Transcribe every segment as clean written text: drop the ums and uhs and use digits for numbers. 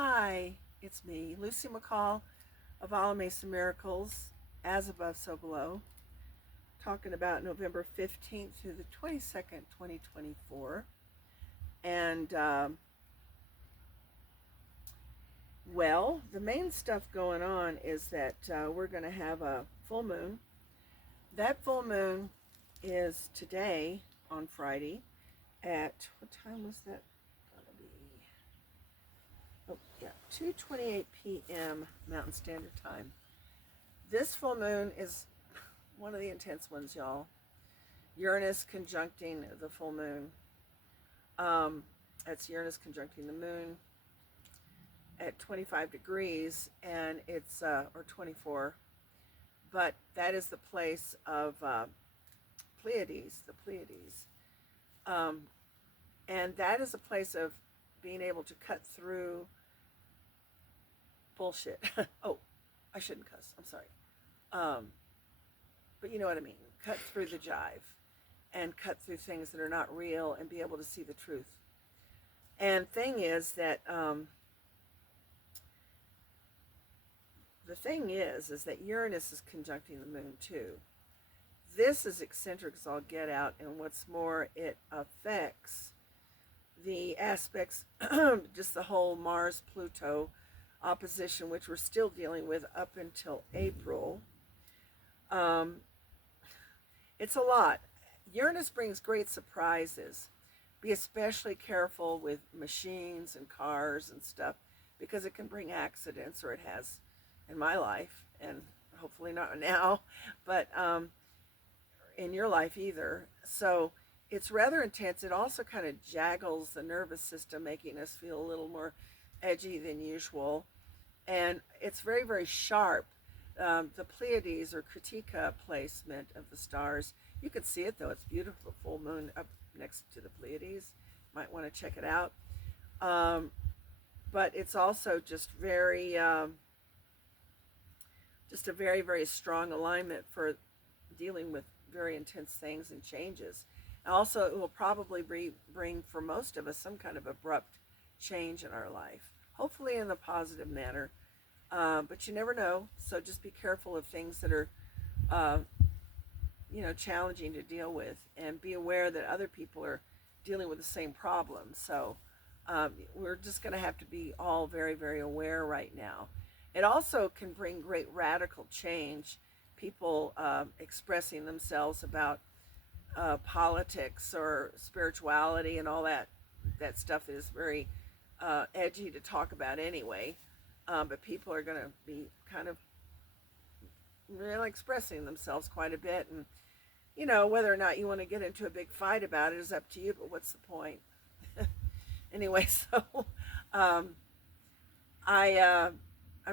Hi, it's me, Lucy McCall of All Amazing Miracles, as above, so below, talking about November 15th through the 22nd, 2024. And, the main stuff going on is that we're going to have a full moon. That full moon is today on Friday at, what time was that going to be? Oh, yeah, 2:28 p.m. Mountain Standard Time. This full moon is one of the intense ones, y'all. Uranus conjuncting the full moon. That's Uranus conjuncting the moon at 25 degrees, and it's, or 24, but that is the place of Pleiades, the Pleiades. Um, and that is a place of being able to cut through bullshit. Oh, I shouldn't cuss. I'm sorry. But you know what I mean. Cut through the jive and cut through things that are not real and be able to see the truth. And thing is that the thing is that Uranus is conjuncting the moon too. This is eccentric as all get out, and what's more, it affects the aspects, just the whole Mars-Pluto opposition, which we're still dealing with up until April. It's a lot. Uranus brings great surprises. Be especially careful with machines and cars and stuff, because it can bring accidents, or it has in my life, and hopefully not now, but in your life either. So it's rather intense. It also kind of jaggles the nervous system, making us feel a little more edgy than usual. And it's very, very sharp. The Pleiades, or Kritika placement of the stars, you can see it though. It's beautiful, full moon up next to the Pleiades. Might want to check it out. But it's also just very, just a very, very strong alignment for dealing with very intense things and changes. And also, it will probably bring for most of us some kind of abrupt change in our life, hopefully in a positive manner. But you never know, so just be careful of things that are, challenging to deal with, and be aware that other people are dealing with the same problem. So we're just going to have to be all very, very aware right now. It also can bring great radical change. People expressing themselves about politics or spirituality and all that stuff that is very edgy to talk about anyway. But people are going to be kind of really expressing themselves quite a bit. And, whether or not you want to get into a big fight about it is up to you, but what's the point? Anyway, so I'm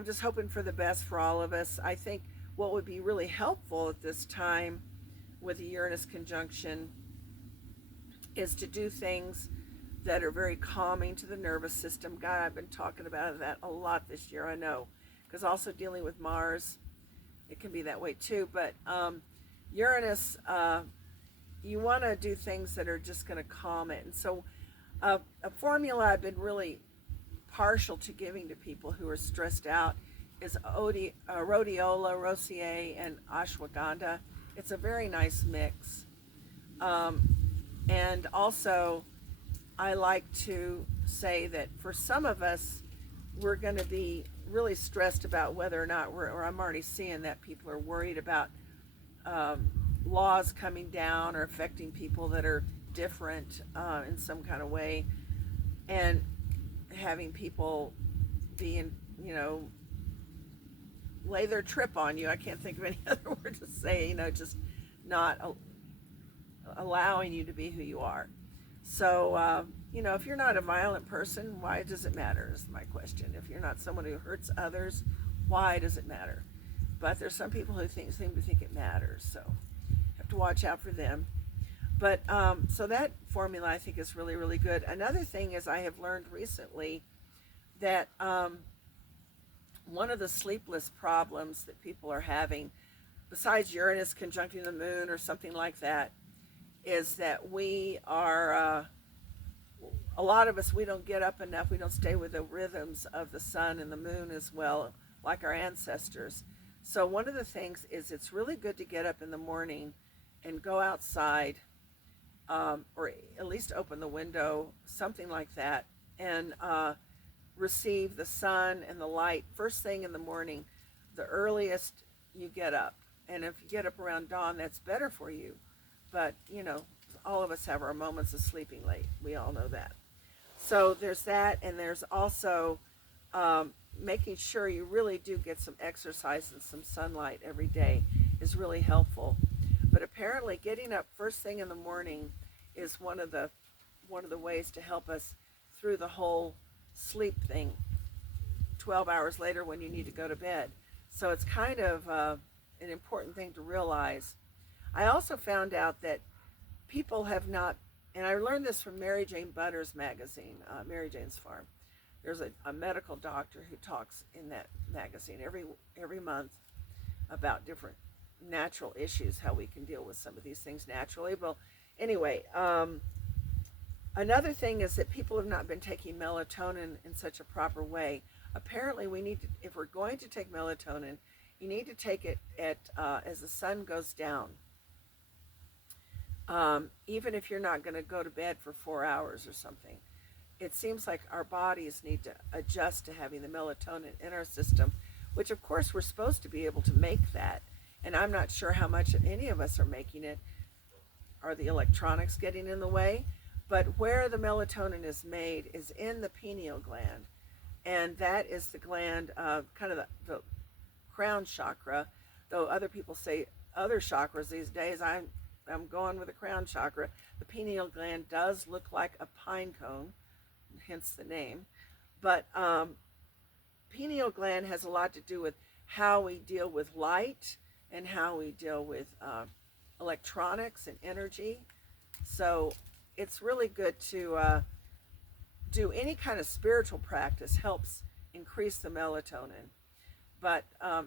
just hoping for the best for all of us. I think what would be really helpful at this time with the Uranus conjunction is to do things that are very calming to the nervous system. God, I've been talking about that a lot this year, I know, because also dealing with Mars, it can be that way too. But Uranus, you want to do things that are just going to calm it. And so a formula I've been really partial to giving to people who are stressed out is rhodiola, rosea, and ashwagandha. It's a very nice mix. And also, I like to say that for some of us, we're going to be really stressed about whether or not or I'm already seeing that people are worried about laws coming down or affecting people that are different in some kind of way, and having people being, lay their trip on you. I can't think of any other word to say, just not allowing you to be who you are. So, if you're not a violent person, why does it matter is my question. If you're not someone who hurts others, why does it matter? But there's some people who seem to think it matters, so have to watch out for them. But so that formula I think is really, really good. Another thing is I have learned recently that one of the sleepless problems that people are having, besides Uranus conjuncting the moon or something like that, is that a lot of us, we don't get up enough. We don't stay with the rhythms of the sun and the moon as well, like our ancestors. So one of the things is it's really good to get up in the morning and go outside, or at least open the window, something like that, and receive the sun and the light first thing in the morning, the earliest you get up. And if you get up around dawn, that's better for you. But, you know, all of us have our moments of sleeping late. We all know that. So there's that, and there's also making sure you really do get some exercise and some sunlight every day is really helpful. But apparently getting up first thing in the morning is one of the ways to help us through the whole sleep thing 12 hours later when you need to go to bed. So it's kind of an important thing to realize. I also found out that people have not, and I learned this from Mary Jane Butter's magazine, Mary Jane's Farm. There's a medical doctor who talks in that magazine every month about different natural issues, how we can deal with some of these things naturally. Well, anyway, another thing is that people have not been taking melatonin in such a proper way. Apparently, we need to, if we're going to take melatonin, you need to take it at as the sun goes down. Even if you're not going to go to bed for 4 hours or something. It seems like our bodies need to adjust to having the melatonin in our system, which of course we're supposed to be able to make that. And I'm not sure how much any of us are making it. Are the electronics getting in the way? But where the melatonin is made is in the pineal gland. And that is the gland, kind of the crown chakra, though other people say other chakras these days. I'm going with the crown chakra. The pineal gland does look like a pine cone, hence the name. But pineal gland has a lot to do with how we deal with light and how we deal with electronics and energy. So it's really good to do any kind of spiritual practice, helps increase the melatonin. But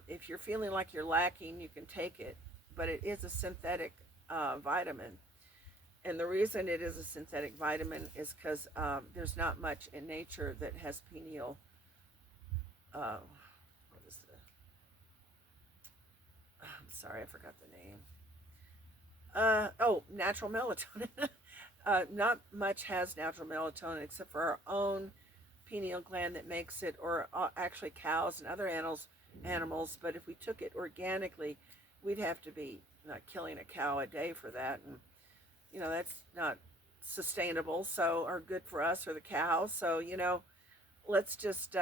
if you're feeling like you're lacking, you can take it. But it is a synthetic vitamin. And the reason it is a synthetic vitamin is because there's not much in nature that has pineal, what is the, I'm sorry, I forgot the name. Natural melatonin. Not much has natural melatonin except for our own pineal gland that makes it, or actually cows and other animals. But if we took it organically, we'd have to be not killing a cow a day for that. And you know, that's not sustainable, so, or good for us or the cow. So, you know, let's just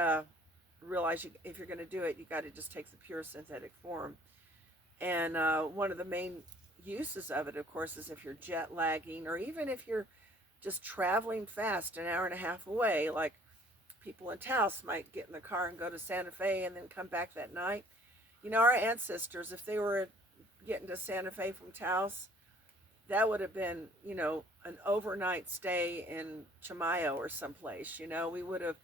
realize if you're going to do it, you got to just take the pure synthetic form. And one of the main uses of it, of course, is if you're jet lagging, or even if you're just traveling fast, an hour and a half away, like people in Taos might get in the car and go to Santa Fe and then come back that night. You know, our ancestors, if they were getting to Santa Fe from Taos, that would have been, you know, an overnight stay in Chimayo or someplace. You know, we would have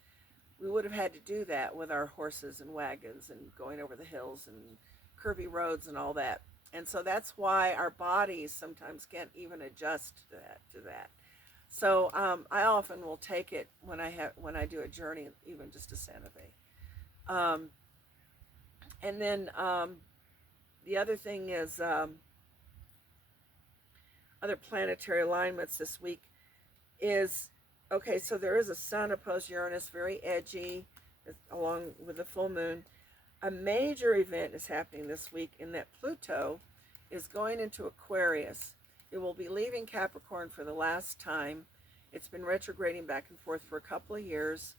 had to do that with our horses and wagons and going over the hills and curvy roads and all that. And so that's why our bodies sometimes can't even adjust to that. So I often will take it when I do a journey, even just to Santa Fe. And then the other thing is other planetary alignments this week is, okay, so there is a sun opposed Uranus, very edgy, along with the full moon. A major event is happening this week in that Pluto is going into Aquarius. It will be leaving Capricorn for the last time. It's been retrograding back and forth for a couple of years.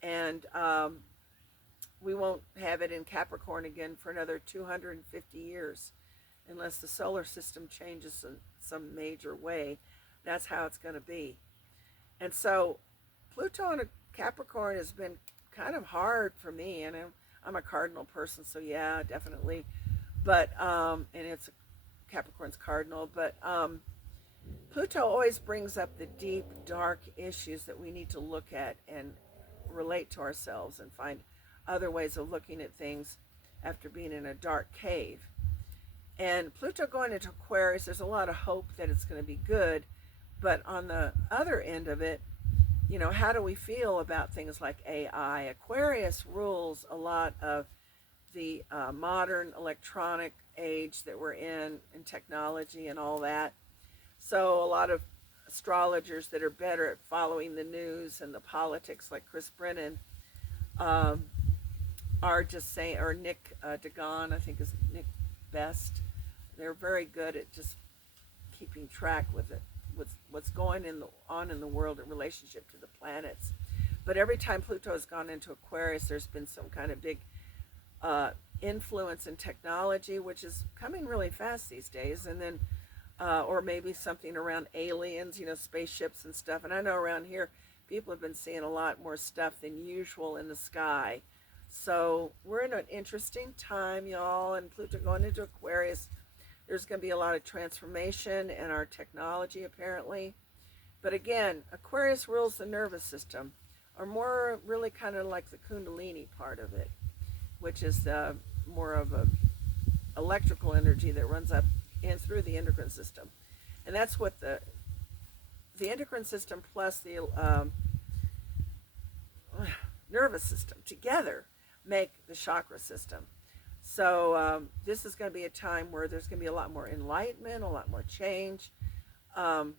And we won't have it in Capricorn again for another 250 years. Unless the solar system changes in some major way. That's how it's going to be. And so Pluto in a Capricorn has been kind of hard for me, and I'm a cardinal person, so yeah, definitely. But and it's Capricorn's cardinal, but Pluto always brings up the deep, dark issues that we need to look at and relate to ourselves and find other ways of looking at things after being in a dark cave. And Pluto going into Aquarius, there's a lot of hope that it's going to be good. But on the other end of it, how do we feel about things like AI? Aquarius rules a lot of the modern electronic age that we're in, and technology and all that. So a lot of astrologers that are better at following the news and the politics, like Chris Brennan, um, are just saying, or Nick Dagon, I think is Nick Best. They're very good at just keeping track with it, with what's going on in the world in relationship to the planets. But every time Pluto has gone into Aquarius, there's been some kind of big uh, influence in technology, which is coming really fast these days. And then, or maybe something around aliens, spaceships and stuff. And I know around here, people have been seeing a lot more stuff than usual in the sky. So we're in an interesting time, y'all, and Pluto going into Aquarius. There's going to be a lot of transformation in our technology, apparently. But again, Aquarius rules the nervous system, or more really kind of like the Kundalini part of it, which is more of a electrical energy that runs up and through the endocrine system. And that's what the endocrine system plus the nervous system together make the chakra system. So this is going to be a time where there's going to be a lot more enlightenment, a lot more change. Um,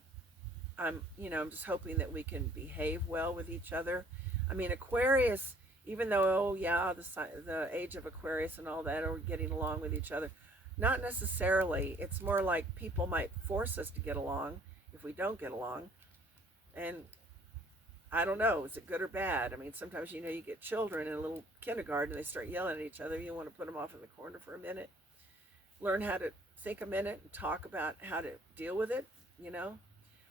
I'm just hoping that we can behave well with each other. I mean, Aquarius, even though, oh yeah, the age of Aquarius and all that are getting along with each other, not necessarily. It's more like people might force us to get along if we don't get along. And I don't know, is it good or bad? I mean, sometimes, you get children in a little kindergarten, they start yelling at each other. You want to put them off in the corner for a minute, learn how to think a minute and talk about how to deal with it.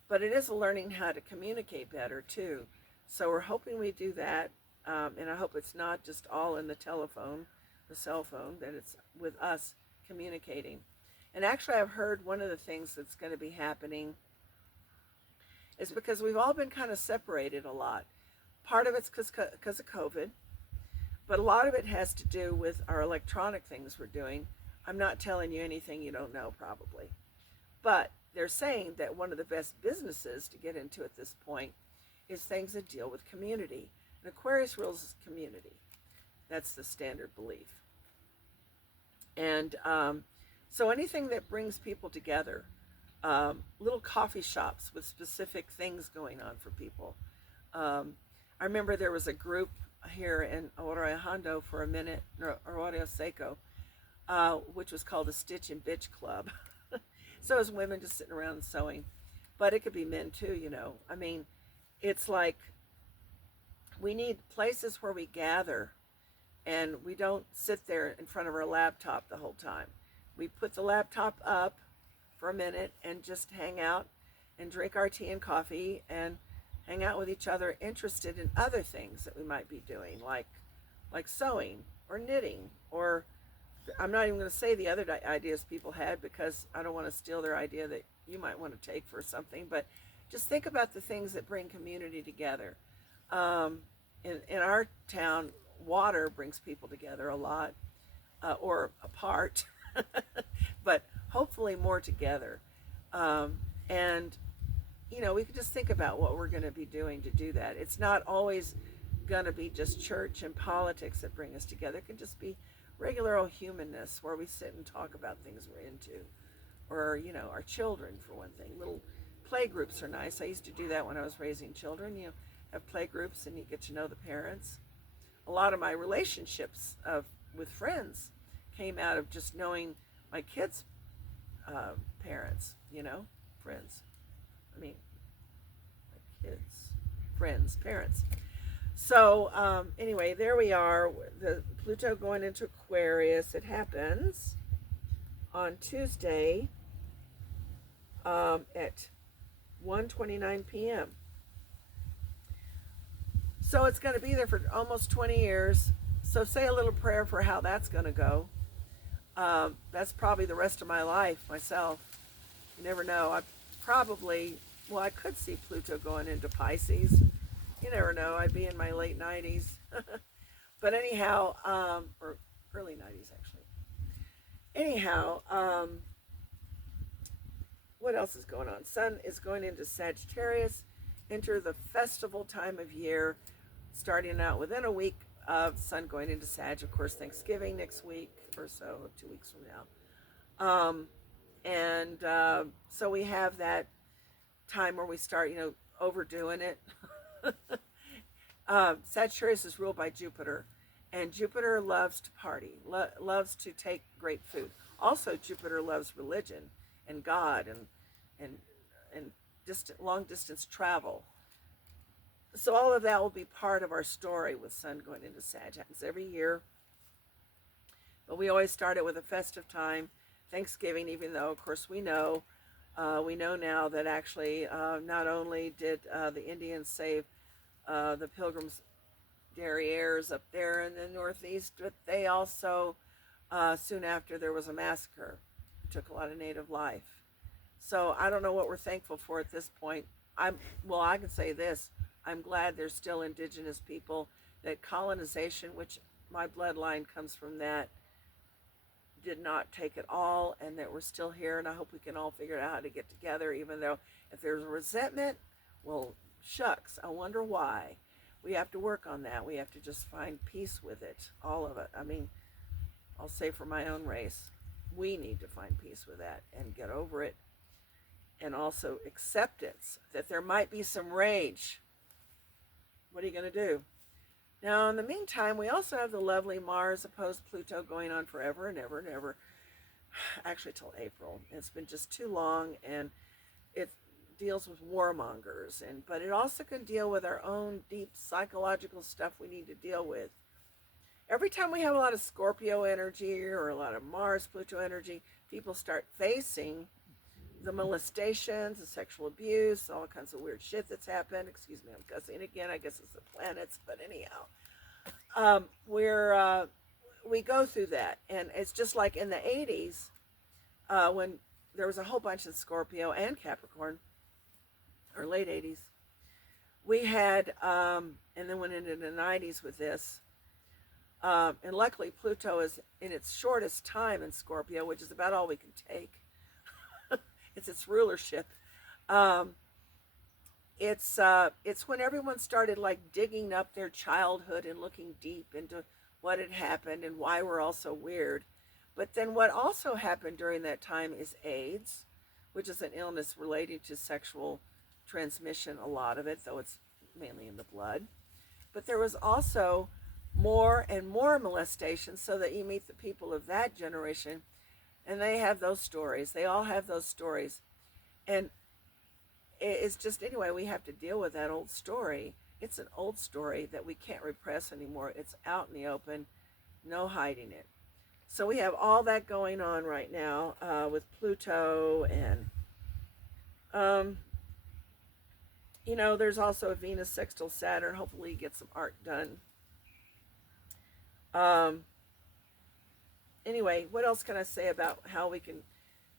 But it is learning how to communicate better, too. So we're hoping we do that. And I hope it's not just all in the telephone, the cell phone, that it's with us communicating. And actually, I've heard one of the things that's going to be happening is because we've all been kind of separated a lot. Part of it's because of COVID, but a lot of it has to do with our electronic things we're doing. I'm not telling you anything you don't know, probably. But they're saying that one of the best businesses to get into at this point is things that deal with community. And Aquarius rules is community. That's the standard belief. And so anything that brings people together, little coffee shops with specific things going on for people. I remember there was a group here in Arroyo Hondo for a minute, or Arroyo Seco, which was called the Stitch and Bitch Club. So it was women just sitting around sewing. But it could be men too, I mean, it's like we need places where we gather and we don't sit there in front of our laptop the whole time. We put the laptop up for a minute and just hang out and drink our tea and coffee and hang out with each other, interested in other things that we might be doing, like sewing or knitting, or I'm not even going to say the other ideas people had because I don't want to steal their idea that you might want to take for something, but just think about the things that bring community together. In our town, water brings people together a lot, or apart, but hopefully more together. And we could just think about what we're going to be doing to do that. It's not always going to be just church and politics that bring us together. It can just be regular old humanness where we sit and talk about things we're into, or our children, for one thing. Little play groups are nice. I used to do that when I was raising children. Have play groups and you get to know the parents. A lot of my relationships with friends came out of just knowing my kids' parents. Friends. I mean, my kids, friends, parents. So anyway, there we are. The Pluto going into Aquarius. It happens on Tuesday at 1:29 p.m. So it's going to be there for almost 20 years. So say a little prayer for how that's going to go. That's probably the rest of my life myself. You never know. I could see Pluto going into Pisces. You never know. I'd be in my late 90s. But anyhow, or early 90s actually. Anyhow, what else is going on? Sun is going into Sagittarius. enter the festival time of year, starting out within a week of Sun going into Sag. Of course, Thanksgiving next week or so, 2 weeks from now. And so we have that time where we start, overdoing it. Sagittarius is ruled by Jupiter, and Jupiter loves to party, loves to take great food. Also, Jupiter loves religion and God and and long distance travel. So all of that will be part of our story with Sun going into Sag. It happens every year, but we always start it with a festive time, Thanksgiving. Even though, of course, we know now that actually not only did the Indians save the Pilgrims' derrieres up there in the Northeast, but they also soon after there was a massacre. It took a lot of native life. So I don't know what we're thankful for at this point. I can say this. I'm glad there's still indigenous people, that colonization, which my bloodline comes from that, did not take it all, and that we're still here, and I hope we can all figure out how to get together, even though if there's a resentment, well, shucks, I wonder why. We have to work on that. We have to just find peace with it, all of it. I mean, I'll say for my own race, we need to find peace with that and get over it, and also acceptance that there might be some rage. What are you going to do? Now, in the meantime, we also have the lovely Mars opposed Pluto going on forever and ever and ever, actually till April. It's been just too long, and it deals with warmongers, but it also can deal with our own deep psychological stuff we need to deal with. Every time we have a lot of Scorpio energy or a lot of Mars Pluto energy, people start facing the molestations, the sexual abuse, all kinds of weird shit that's happened. Excuse me, I'm cussing again. I guess it's the planets, but anyhow, we go through that, and it's just like in the 80s when there was a whole bunch of Scorpio and Capricorn, or late 80s. We had, and then went into the 90s with this. And luckily, Pluto is in its shortest time in Scorpio, which is about all we can take. It's its rulership. It's when everyone started like digging up their childhood and looking deep into what had happened and why we're all so weird. But then what also happened during that time is AIDS, which is an illness related to sexual transmission, a lot of it, though it's mainly in the blood. But there was also more and more molestation, so that you meet the people of that generation, and they have those stories. They all have those stories. And it's just, anyway, we have to deal with that old story. It's an old story that we can't repress anymore. It's out in the open, no hiding it. So we have all that going on right now with Pluto, and there's also a Venus sextile Saturn. Hopefully you get some art done. Anyway, what else can I say about how we can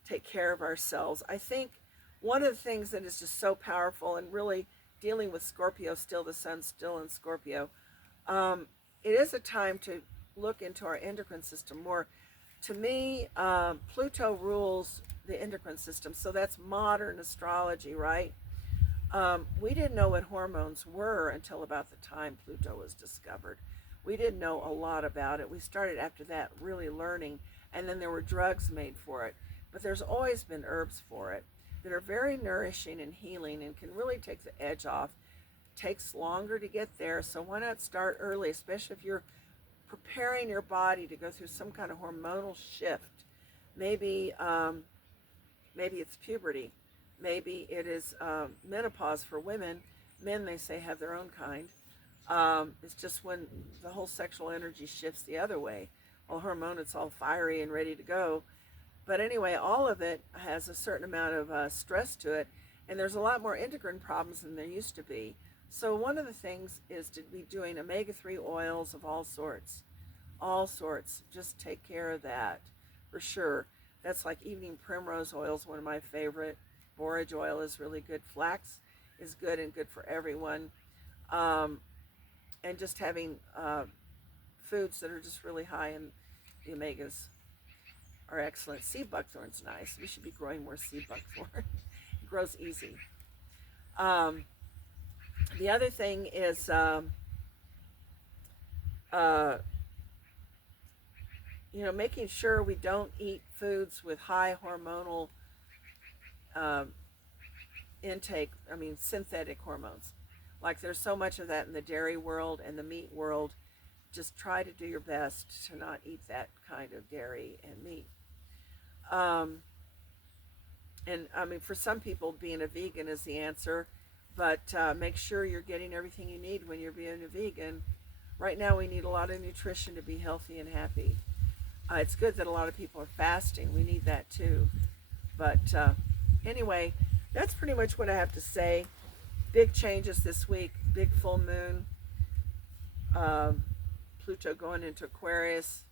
take care of ourselves? I think one of the things that is just so powerful, and really dealing with Scorpio still, the sun's still in Scorpio, it is a time to look into our endocrine system more. To me, Pluto rules the endocrine system, so that's modern astrology, right? We didn't know what hormones were until about the time Pluto was discovered. We didn't know a lot about it. We started after that really learning, and then there were drugs made for it. But there's always been herbs for it that are very nourishing and healing and can really take the edge off. It takes longer to get there, so why not start early, especially if you're preparing your body to go through some kind of hormonal shift. Maybe it's puberty. Maybe it is menopause for women. Men, they say, have their own kind. It's just when the whole sexual energy shifts the other way. Well, hormone, it's all fiery and ready to go. But anyway, all of it has a certain amount of stress to it, and there's a lot more endocrine problems than there used to be. So one of the things is to be doing omega-3 oils of all sorts. All sorts. Just take care of that, for sure. That's like evening primrose oil is one of my favorite. Borage oil is really good. Flax is good and good for everyone. And just having foods that are just really high in the omegas are excellent. Sea buckthorn's nice. We should be growing more sea buckthorn. It grows easy. The other thing is, uh, making sure we don't eat foods with high hormonal um, intake. I mean, synthetic hormones. Like there's so much of that in the dairy world and the meat world. Just try to do your best to not eat that kind of dairy and meat. Um, and I mean, for some people, being a vegan is the answer, but make sure you're getting everything you need when you're being a vegan. Right now, we need a lot of nutrition to be healthy and happy. It's good that a lot of people are fasting. We need that too. But anyway, that's pretty much what I have to say. Big changes this week. Big full moon. Um, Pluto going into Aquarius.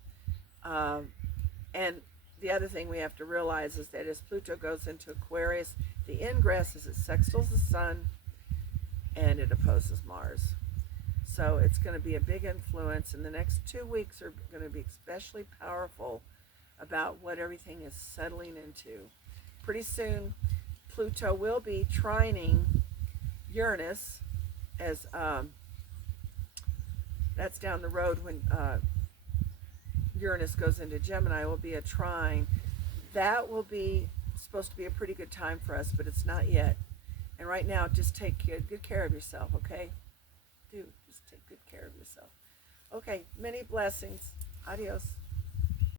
Um, and the other thing we have to realize is that as Pluto goes into Aquarius, the ingress is it sextiles the sun and it opposes Mars. So it's going to be a big influence, and the next 2 weeks are going to be especially powerful about what everything is settling into. Pretty soon, Pluto will be trining Uranus, as that's down the road when Uranus goes into Gemini, will be a trine. That will be supposed to be a pretty good time for us, but it's not yet. And right now, just take good care of yourself, okay? Do just take good care of yourself. Okay, many blessings. Adios.